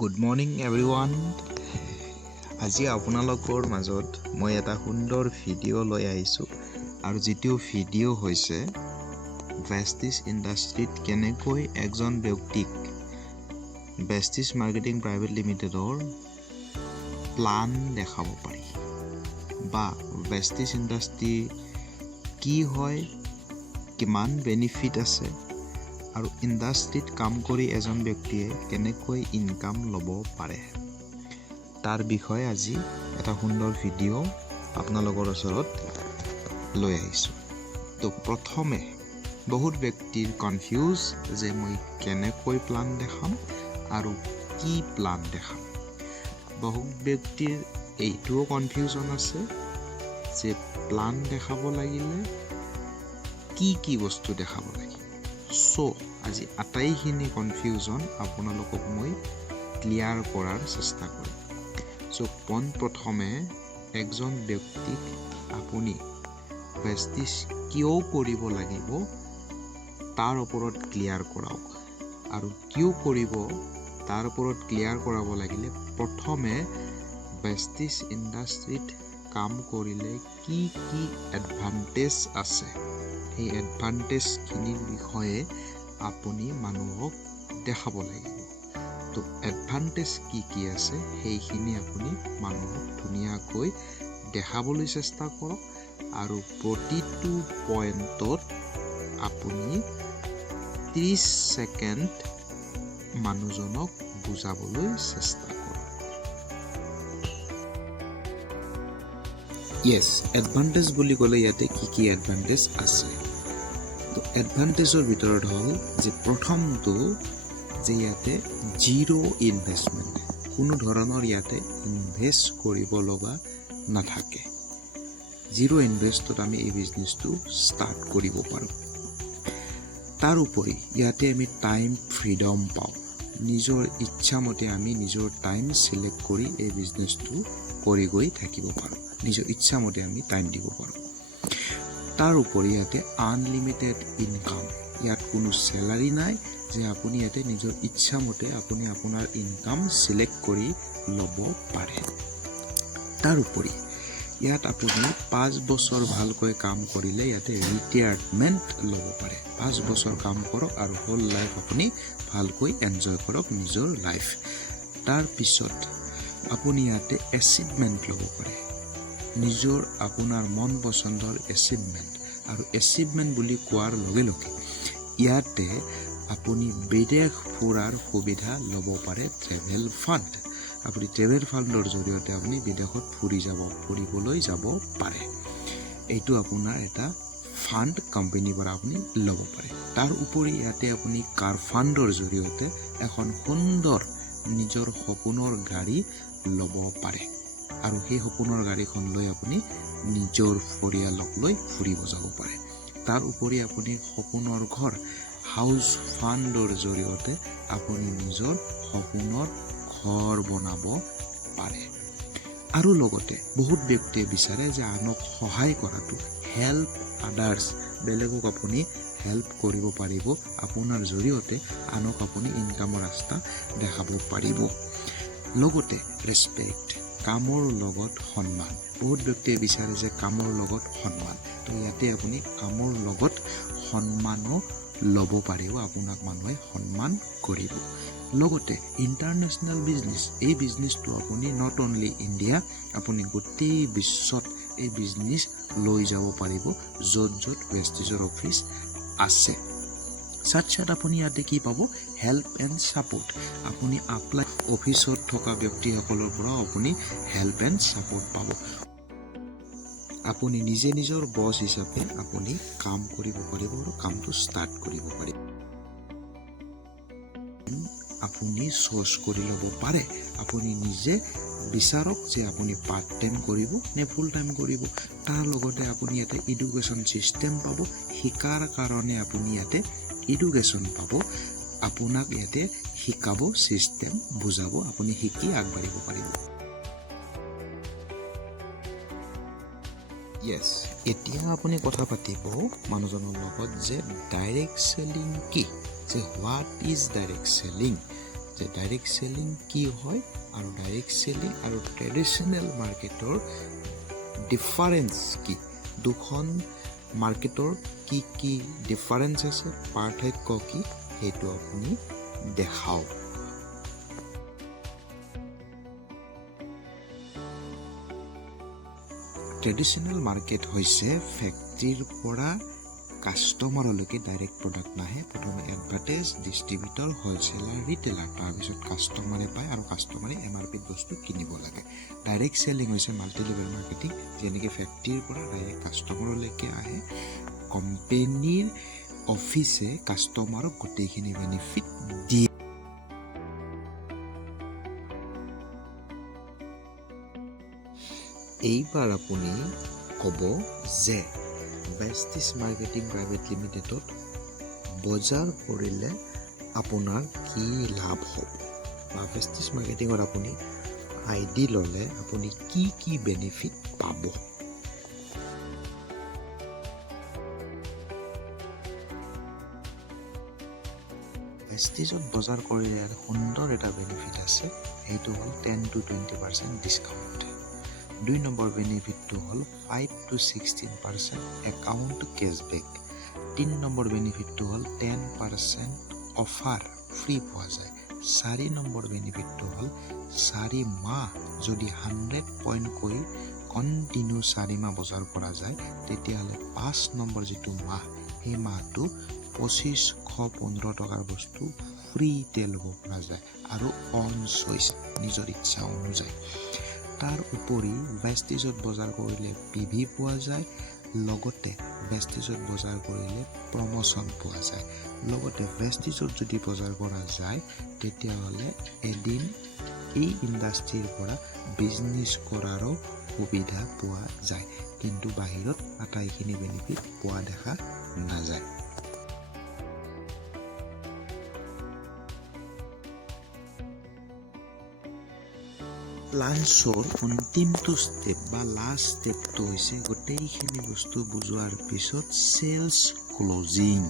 Good morning everyone. আজি আপোনালোকৰ মাজত মই এটা সুন্দৰ ভিডিঅ' লৈ আহিছোঁ আৰু যিটো ভিডিঅ' হৈছে ভেষ্টিজ ইণ্ডাষ্ট্ৰীত কেনেকৈ এজন ব্যক্তিক ভেষ্টিজ মাৰ্কেটিং প্ৰাইভেট লিমিটেডৰ প্লান দেখাব পাৰি বা ভেষ্টিজ ইণ্ডাষ্ট্ৰী কি হয়, কিমান বেনিফিট আছে আৰু ইণ্ডাষ্ট্ৰীত কাম কৰি এজন ব্যক্তিয়ে কেনেকৈ ইনকাম ল'ব পাৰে, তাৰ বিষয়ে আজি এটা সুন্দৰ ভিডিঅ' আপোনালোকৰ ওচৰত লৈ আহিছোঁ। তো প্ৰথমে বহুত ব্যক্তিৰ কনফিউজ যে মই কেনেকৈ প্লান দেখাম আৰু কি প্লান দেখাম। বহুত ব্যক্তিৰ এইটোও কনফিউজন আছে যে প্লান দেখাব লাগিলে কি বস্তু দেখাব লাগে। আজি আটাইখিনি কনফিউজন আপোনালোকক মই ক্লিয়াৰ কৰাৰ চেষ্টা কৰিম। পোনপ্ৰথমে একজন ব্যক্তিক আপুনি ভেষ্টিজ কিয় কৰিব লাগিব তাৰ ওপৰত ক্লিয়াৰ কৰাওক, আৰু কিয় কৰিব তাৰ ওপৰত ক্লিয়াৰ কৰাব লাগিলে প্ৰথমে ভেষ্টিজ ইণ্ডাষ্ট্ৰীত কাম কৰিলে কি এডভান্টেজ আছে সেই এডভান্টেজখিনিৰ বিষয়ে আপুনি মানুহক দেখাব লাগিব। তো এডভান্টেজ কি আছে সেইখিনি আপুনি মানুহক ধুনীয়াকৈ দেখাবলৈ চেষ্টা কৰক আৰু প্ৰতিটো পইণ্টত আপুনি 30 ছেকেণ্ড মানুহজনক বুজাবলৈ চেষ্টা কৰক। এডভান্টেজ বুলি ক'লে ইয়াতে কি এডভান্টেজ আছে। তো এডভান্টেজৰ ভিতৰত হ'ল যে প্ৰথমটো যে ইয়াতে জিৰ' ইনভেষ্টমেণ্ট, কোনো ধৰণৰ ইয়াতে ইনভেষ্ট কৰিব লগা নাথাকে। জিৰ' ইনভেষ্টত আমি এই বিজনেছটো ষ্টাৰ্ট কৰিব পাৰোঁ। তাৰোপৰি ইয়াতে আমি টাইম ফ্ৰীডম পাওঁ। নিজৰ ইচ্ছামতে আমি নিজৰ টাইম চিলেক্ট কৰি এই বিজনেছটো কৰি গৈ থাকিব পাৰোঁ। নিজৰ ইচ্ছামতে আমি টাইম দিব পাৰোঁ। তাৰ উপৰি ইয়াতে আনলিমিটেড ইনকাম, ইয়াত কোনো চেলাৰী নাই যে আপুনি ইয়াতে নিজৰ ইচ্ছামতে আপুনি আপোনাৰ ইনকাম চিলেক্ট কৰি ল'ব পাৰে। তাৰ উপৰি ইয়াত আপুনি 5 বছৰ ভালকৈ কাম কৰিলে ইয়াতে ৰিটায়াৰমেণ্ট ল'ব পাৰে। 5 বছৰ কাম কৰক আৰু হোল লাইফ আপুনি ভালকৈ এনজয় কৰক নিজৰ লাইফ। তাৰপিছত আপুনি ইয়াতে এচিভমেণ্ট ল'ব পাৰে, নিজৰ আপোনাৰ মন পচন্দৰ এচিভমেণ্ট। আৰু এচিভমেণ্ট বুলি কোৱাৰ লগে লগে ইয়াতে আপুনি বিদেশ ফুৰাৰ সুবিধা ল'ব পাৰে। ট্ৰেভেল ফাণ্ড, আপুনি ট্ৰেভেল ফাণ্ডৰ জৰিয়তে আপুনি বিদেশত ফুৰিবলৈ যাব পাৰে। এইটো আপোনাৰ এটা ফাণ্ড কোম্পানীৰ পৰা আপুনি ল'ব পাৰে। তাৰ উপৰি ইয়াতে আপুনি কাৰ ফাণ্ডৰ জৰিয়তে এখন সুন্দৰ নিজৰ সপোনৰ গাড়ী ল'ব পাৰে আৰু সেই সপোনৰ গাড়ীখন লৈ আপুনি নিজৰ পৰিয়ালক লৈ ফুৰিব যাব পাৰে। তাৰ উপৰি আপুনি সপোনৰ ঘৰ হাউচ ফাণ্ডৰ জৰিয়তে আপুনি নিজৰ সপোনৰ ঘৰ বনাব পাৰে। আৰু লগতে বহুত ব্যক্তিয়ে বিচাৰে যে আনক সহায় কৰাটো, হেল্প আদাৰ্ছ, বেলেগক আপুনি হেল্প কৰিব পাৰিব। আপোনাৰ জৰিয়তে আনক আপুনি ইনকামৰ ৰাস্তা দেখাব পাৰিব। লগতে ৰেচপেক্ট, কামৰ লগত সন্মান। বহুত ব্যক্তিয়ে বিচাৰে যে কামৰ লগত সন্মান। তো ইয়াতে আপুনি কামৰ লগত সন্মানো ল'ব পাৰিব, আপোনাক মানুহে সন্মান কৰিব। লগতে ইণ্টাৰনেশ্যনেল বিজনেছ, এই বিজনেছটো আপুনি নট অনলি ইণ্ডিয়া, আপুনি গোটেই বিশ্বত এই বিজনেছ লৈ যাব পাৰিব য'ত ভেষ্টিজৰ অফিচ আছে। চাত আপুনি ইয়াতে কি পাব? Help and support. আপুনি এপ্লাই অফিচত থকা ব্যক্তিসকলৰ পৰা আপুনি হেল্প এণ্ড ছাপোৰ্ট পাব। আপুনি নিজে নিজৰ বছ হিচাপে আপুনি কাম কৰিব পাৰিব আৰু কামটো ষ্টাৰ্ট কৰিব পাৰিব। আপুনি চ'জ কৰি ল'ব পাৰে। আপুনি নিজে বিচাৰক যে আপুনি পাৰ্ট টাইম কৰিব নে ফুল টাইম কৰিব। তাৰ লগতে আপুনি ইয়াতে এডুকেশ্যন ছিষ্টেম পাব। শিকাৰ কাৰণে আপুনি ইয়াতে এডুকেশ্যন পাব। আপোনাক ইয়াতে শিকাব, ছিষ্টেম বুজাব, আপুনি শিকি আগবাঢ়িব পাৰিব। এতিয়া আপুনি কথা পাতিব মানুহজনৰ লগত যে ডাইৰেক্ট চেলিং কি, যে হোৱাট ইজ ডাইৰেক্ট চেলিং। যে ডাইৰেক্ট চেলিং কি হয় আৰু ডাইৰেক্ট চেলিং আৰু ট্ৰেডিশ্যনেল মাৰ্কেটৰ ডিফাৰেঞ্চ কি, দুখন মাৰ্কেটৰ কি কি ডিফাৰেঞ্চ আছে, পাৰ্থক্য কি, সেইটো আপুনি দেখাওক। ট্ৰেডিশ্যনেল মাৰ্কেট হৈছে ফেক্টৰীৰ পৰা কাষ্টমাৰলৈকে ডাইৰেক্ট প্ৰডাক্ট নাহে। প্ৰথমে এডভাৰটাইজ, ডিষ্ট্ৰিবিউটৰ, হ'লচেলাৰ, ৰিটেইলাৰ, তাৰপিছত কাষ্টমাৰে পায় আৰু কাষ্টমাৰে MRPত বস্তু কিনিব লাগে। ডাইৰেক্ট চেলিং হৈছে মাল্টি লেভেল মাৰ্কেটিং, যেনেকৈ ফেক্টৰীৰ পৰা ডাইৰেক্ট কাষ্টমাৰলৈকে আহে। কোম্পেনীৰ অফিচে কাষ্টমাৰক গোটেইখিনি বেনিফিট দিয়ে। এইবাৰ আপুনি ক'ব যে ভেষ্টিজ মাৰ্কেটিং প্ৰাইভেট লিমিটেডত বজাৰ কৰিলে আপোনাৰ কি লাভ হ'ব, বা ভেষ্টিজ মাৰ্কেটিঙত আপুনি ID ল'লে আপুনি কি কি বেনিফিট পাব। ভেষ্টিজত বজাৰ কৰিলে সুন্দৰ এটা বেনিফিট আছে, সেইটো হ'ল 10 to 20% ডিছকাউণ্ট। 2 নম্বৰ বেনিফিটটো হ'ল 5 to 16% একাউণ্ট কেছবেক। 3 নম্বৰ বেনিফিটটো হ'ল 10% অফাৰ ফ্ৰী পোৱা যায়। 4 নম্বৰ বেনিফিটটো হ'ল 4 মাহ যদি 100 পইণ্ট কৰি কণ্টিনিউ 4 মাহ বজাৰ কৰা যায়, তেতিয়াহ'লে 5 নম্বৰ যিটো মাহ, সেই মাহটো 2515 টকাৰ বস্তু ফ্ৰীতে ল'ব পৰা যায় আৰু অন চইচ নিজৰ ইচ্ছা অনুযায়ী। তাৰ উপৰি ভেষ্টিজত বজাৰ কৰিলে PV পোৱা যায়, লগতে ভেষ্টিজত বজাৰ কৰিলে প্ৰমোশ্যন পোৱা যায়। লগতে ভেষ্টিজত যদি বজাৰ কৰা যায়, তেতিয়াহ'লে এদিন এই ইণ্ডাষ্ট্ৰীৰ পৰা বিজনেছ কৰাৰো সুবিধা পোৱা যায়, কিন্তু বাহিৰত আটাইখিনি বেনিফিট পোৱা দেখা নাযায়। লাঞ্চৰ অন্তিমটো ষ্টেপ বা লাষ্ট ষ্টেপটো হৈছে গোটেইখিনি বস্তু বুজোৱাৰ পিছত চেলছ ক্লজিং।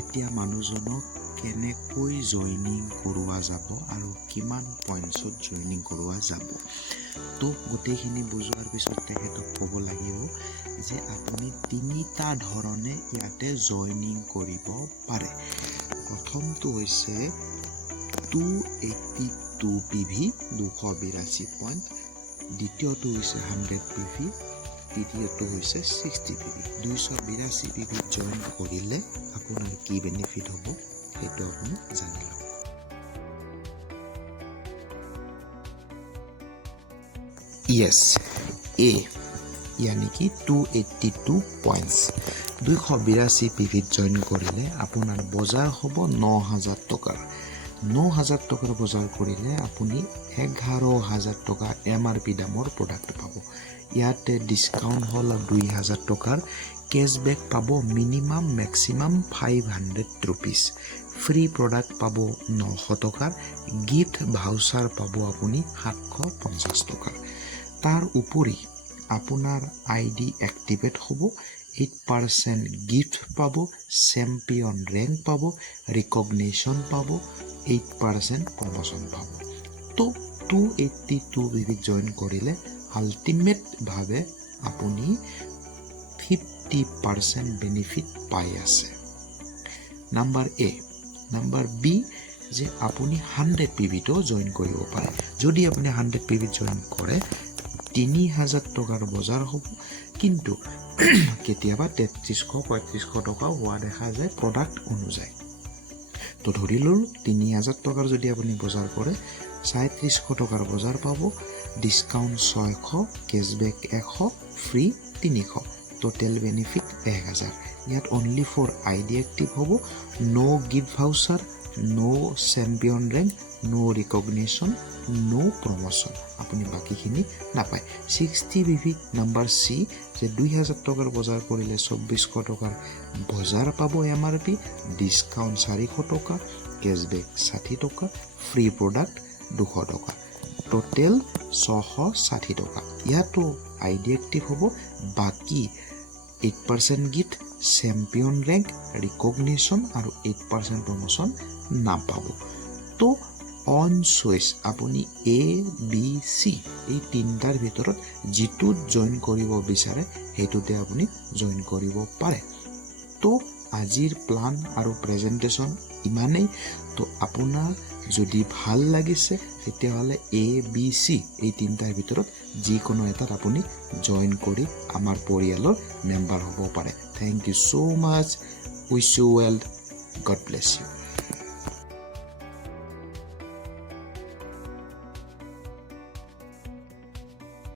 এতিয়া মানুহজনক কেনেকৈ জইনিং কৰোৱা যাব আৰু কিমান পইণ্টছত জইনিং কৰোৱা যাব। তো গোটেইখিনি বুজোৱাৰ পিছত তেখেতক ক'ব লাগিব যে আপুনি 3টা ধৰণে ইয়াতে জইনিং কৰিব পাৰে। প্ৰথমটো হৈছে 282 PV 282 পইণ্ট, দ্বিতীয়টো হৈছে 100 PV, তৃতীয়টো হৈছে 60 PV। 282 PV জইন কৰিলে আপোনাৰ কি বেনিফিট হ'ব সেইটো আপুনি জানি লওক। ইয়েছ, এ यानी कि 282 পইণ্টছ। 282 PVত জইন কৰিলে আপোনাৰ বজাৰ হ'ব 9000 টকাৰ। 9000 টকাৰ বজাৰ কৰিলে আপুনি 11000 টকা MRP দামৰ প্ৰডাক্ট পাব। ইয়াতে ডিছকাউণ্ট হ'ল 2000 টকাৰ, কেছবেক পাব minimum maximum 500 rupees, free product পাব 900 টকাৰ, গিফ্ট ভাউচাৰ পাব আপুনি 750 টকাৰ। তাৰ উপৰি আপোনাৰ ID এক্টিভেট হ'ব, 8% গিফ্ট পাব, চেম্পিয়ন ৰেংক পাব, ৰিকগনিশ্যন পাব, 8% প্ৰমোশ্যন পাব। তো 282 PVত জইন কৰিলে আল্টিমেটভাৱে আপুনি 50% বেনিফিট পাই আছে। নাম্বাৰ এ। নাম্বাৰ বি, যে আপুনি 100 PVতো জইন কৰিব পাৰে। যদি আপুনি 100 PVত জইন কৰে 3000 টকাৰ বজাৰ হ'ব, কিন্তু কেতিয়াবা 3300-3500 টকাও হোৱা দেখা যায় প্ৰডাক্ট অনুযায়ী। তো ধৰি ল'লো 3000 টকাৰ যদি আপুনি বজাৰ কৰে 3700 টকাৰ বজাৰ পাব, discount 600, cashback 100, free 300, total benefit 1000। ইয়াত অনলি ফৰ ID এক্টিভ হ'ব, ন' গিফ্ট ভাউচাৰ, ন' চেম্পিয়ন ৰেংক, ন' ৰিকগনিশ্যন, ন' প্ৰমোশ্যন, আপুনি বাকীখিনি নাপায়। 60 PV নাম্বাৰ চি, যে 2000 টকাৰ বজাৰ কৰিলে 2400 টকাৰ বজাৰ পাব MRP, ডিছকাউণ্ট 400 টকা, কেছবেক 60 টকা, ফ্ৰী প্ৰডাক্ট 200 টকা, টোটেল 660 টকা। ইয়াতো ID এক্টিভ হ'ব, বাকী 8% গিফ্ট, চেম্পিয়ন ৰেংক, ৰিকগনিশ্যন আৰু 8% প্ৰমোশ্যন নাপাব। তো অন চইচ আপুনি এ বি চি এই তিনিটাৰ ভিতৰত যিটোত জইন কৰিব বিচাৰে সেইটোতে আপুনি জইন কৰিব পাৰে তো আজিৰ প্লান আৰু প্ৰেজেণ্টেশ্যন ইমানেই তো আপোনাৰ যদি ভাল লাগিছে তেতিয়াহ'লে এ বি চি এই তিনিটাৰ ভিতৰত যিকোনো এটাত আপুনি জইন কৰি আমাৰ পৰিয়ালৰ মেম্বাৰ হ'ব পাৰে thank you so much wish you well god bless you